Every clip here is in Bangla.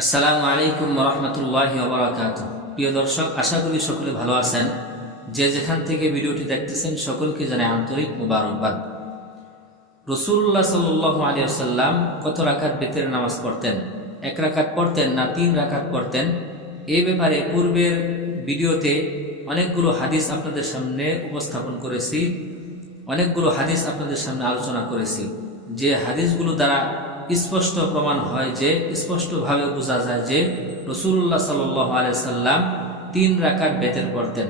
আসসালামু আলাইকুম রহমতুল্লাহি ওয়া বারাকাতুহু। প্রিয় দর্শক, আশা করি সকলে ভালো আছেন। যে যেখান থেকে ভিডিওটি দেখতেছেন সকলকে জানাই আন্তরিক মুবারকবাদ। রাসূলুল্লাহ সাল্লাল্লাহু আলাইহি ওয়াসাল্লাম কত রাকাত বেতের নামাজ পড়তেন? এক রাকাত পড়তেন না 3 রাকাত পড়তেন? এই ব্যাপারে পূর্বের ভিডিওতে অনেকগুলো হাদিস আপনাদের সামনে উপস্থাপন করেছি, অনেকগুলো হাদিস আপনাদের সামনে আলোচনা করেছি। যে হাদিসগুলো দ্বারা স্পষ্ট প্রমাণ হয়, যে স্পষ্টভাবে বোঝা যায় যে রাসূলুল্লাহ সাল্লাল্লাহু আলাইহি সাল্লাম 3 রাকাত বেতের পড়তেন।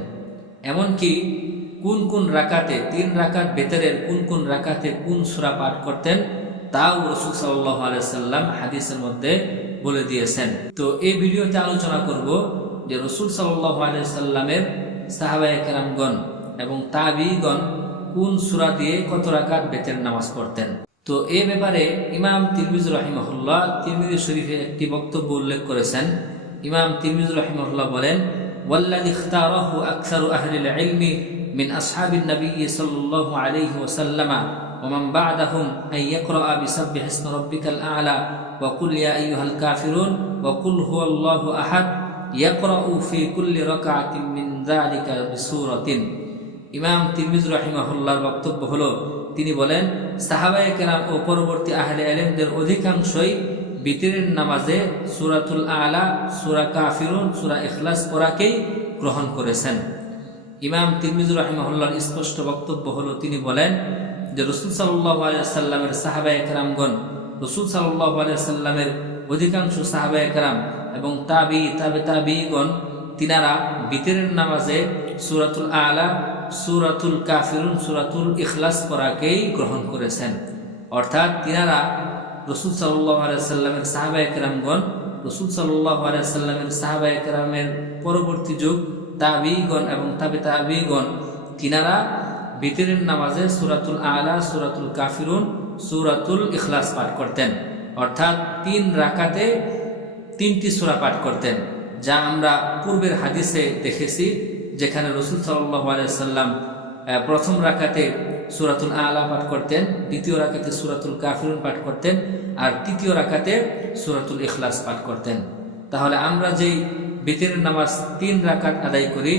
এমনকি কোন কোন রাকাতে 3 রাকাত বেতের কোন রাকাতে কোন সূরা পাঠ করতেন তাও রাসূল সাল্লাল্লাহু আলাইহি সাল্লাম হাদিসের মধ্যে বলে দিয়েছেন। তো এই ভিডিওতে আলোচনা করব যে রাসূল সাল্লাল্লাহু আলাইহি সাল্লামের সাহাবায়ে কেরামগণ এবং তাবিঈগণ কোন সূরা দিয়ে কত রাকাত বেতের নামাজ পড়তেন। তো এই ব্যাপারে ইমাম তিরমিজি রাহিমাহুল্লাহ তিরমিজি শরীফে একটি বক্তব্য উল্লেখ করেছেন। ইমাম তিরমিজি রাহিমাহুল্লাহ বলেন, ওয়াল্লাযী ইখতারাহু আকসারু আহলিল ইলমি মিন আসহাবিন নবী সাল্লাল্লাহু আলাইহি ওয়াসাল্লাম ওয়া মান বা'দাহুম আন ইয়াকরা বিসাব্বিহি ইসমি রাব্বিকাল আ'লা ওয়া কুল ইয়া আইয়ুহাল কাফিরুন ওয়া কুল হুয়াল্লাহু আহাদ ইয়াকরাউ ফি কুল্লি রাকআতিন মিন যালিকা বিসূরাতিন। ইমাম তিরমিজি রাহিমাহুল্লাহর বক্তব্য হলো, তিনি বলেন, সাহাবায়ে কেরাম ও পরবর্তী আহলে ইলমদের অধিকাংশই বিতরের নামাজে সূরাতুল আ'লা, সূরা কাফিরুন, সূরা ইখলাস পড়াকেই গ্রহণ করেছেন। ইমাম তিরমিজি রাহিমাহুল্লাহর স্পষ্ট বক্তব্য হলো, তিনি বলেন যে রাসূল সাল্লাল্লাহু আলাইহি ওয়াসাল্লামের সাহাবায়ে কেরামগণ, রাসূল সাল্লাল্লাহু আলাইহি ওয়াসাল্লামের অধিকাংশ সাহাবায়ে কেরাম এবং তাবিঈগণ তিনারা বিতরের নামাজে সূরাতুল আ'লা, সূরাতুল কাফিরুন, সূরাতুল ইখলাস পড়াকেই গ্রহণ করেছেন। অর্থাৎ তিনারা রাসূল সাল্লাল্লাহু আলাইহি ওয়াসাল্লামের সাহাবায়ে কেরামগণ, রাসূল সাল্লাল্লাহু আলাইহি ওয়াসাল্লামের সাহাবায়ে কেরামের পরবর্তী যুগ তাবিঈগণ এবং তাবিঈগণ তিনারা বিতরের নামাজে সূরাতুল আ'লা, সূরাতুল কাফিরুন, সূরাতুল ইখলাস পাঠ করতেন। অর্থাৎ 3 রাকাতে 3টি সূরা পাঠ করতেন, যা আমরা পূর্বের হাদিসে দেখেছি, যেখানে রাসূল সাল্লাল্লাহু আলাইহি ওয়াসাল্লাম প্রথম রাকাতে সূরাতুল আ'লা পাঠ করতেন, দ্বিতীয় রাকাতে সূরাতুল কাফিরুন পাঠ করতেন, আর তৃতীয় রাকাতে সূরাতুল ইখলাস পাঠ করতেন। তাহলে আমরা যেই বিতরের নামাজ 3 রাকাত আদায় করি,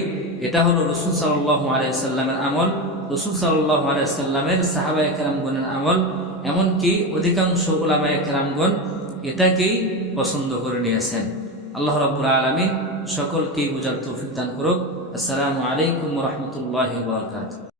এটা হলো রাসূল সাল্লাল্লাহু আলাইহি ওয়াসাল্লামের আমল, রাসূল সাল্লাল্লাহু আলাইহি ওয়াসাল্লামের সাহাবায়ে কেরামগণের আমল। এমনকি অধিকাংশ উলামায়ে কেরামগণ এটাকেই পছন্দ করে নিয়েছেন। আল্লাহ রাব্বুল আলামিন সকলকেই বুঝার তৌফিক দান করুক। আসসালামু আলাইকুম ওয়া রাহমাতুল্লাহি ওয়া বারাকাতুহু।